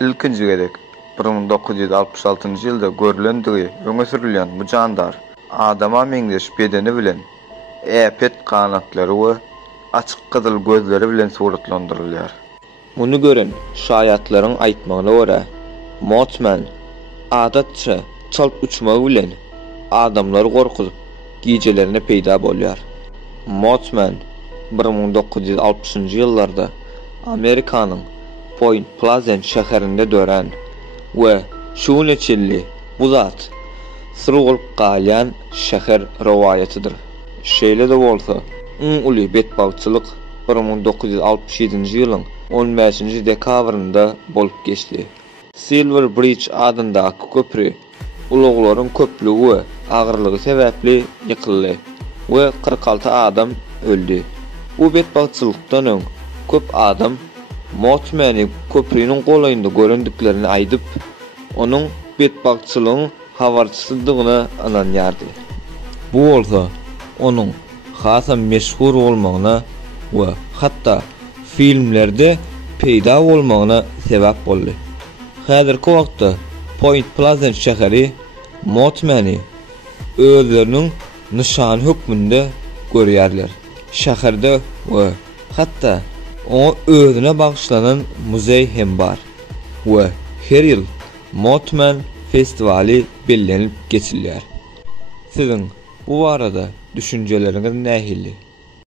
ilkinji gerek 1966-njy ýylda görülendigi öňe sürilýän bu jandar adama meňzeş bedeni bilen äpet kanatlary we açyk gyzyl gözleri bilen suratlandyrylýar. Muny gören şaýatlaryň aýtmagyna görä, Mothman adatça çalp uçmagy bilen adamlary gorkuzyp gijelerine peýda bolýar. Mothman 1960-njy ýyllarda Amerikanyň Point Pleasant şäherinde dören we şu neçilli bu zat sırgılıp galyan şäher rowayatydyr. Şeýle de bolsa, uly betbagçylyk 1967-nji ýylyň 15-nji dekabrynda bolup geçdi. Silver Bridge adyndaky köprü uluglaryň köplügi we agyrlygy sebäpli ýykyldy we 46 adam öldü. Bu betbagçylykdan öň köp adam Mothmany köprüniň golaýynda görendiklerini aýdyp, onuň betbagçylygyň habarçysydygyna ananýardy. Bu bolsa onuň hasam meşhur bolmagyna we hatda filmlerde peýda bolmagyna sebäp boldy. Häzirki wagtda Point Pleasant şäheri Mothmany özleriniň nişan hökmünde görýärler. Şäherde we hatda o özüne bagşlanan muzey hem bar we her ýyl Mothman festivali bellenip geçilýär. Siziň bu barada düşünjeleriňiz nähili?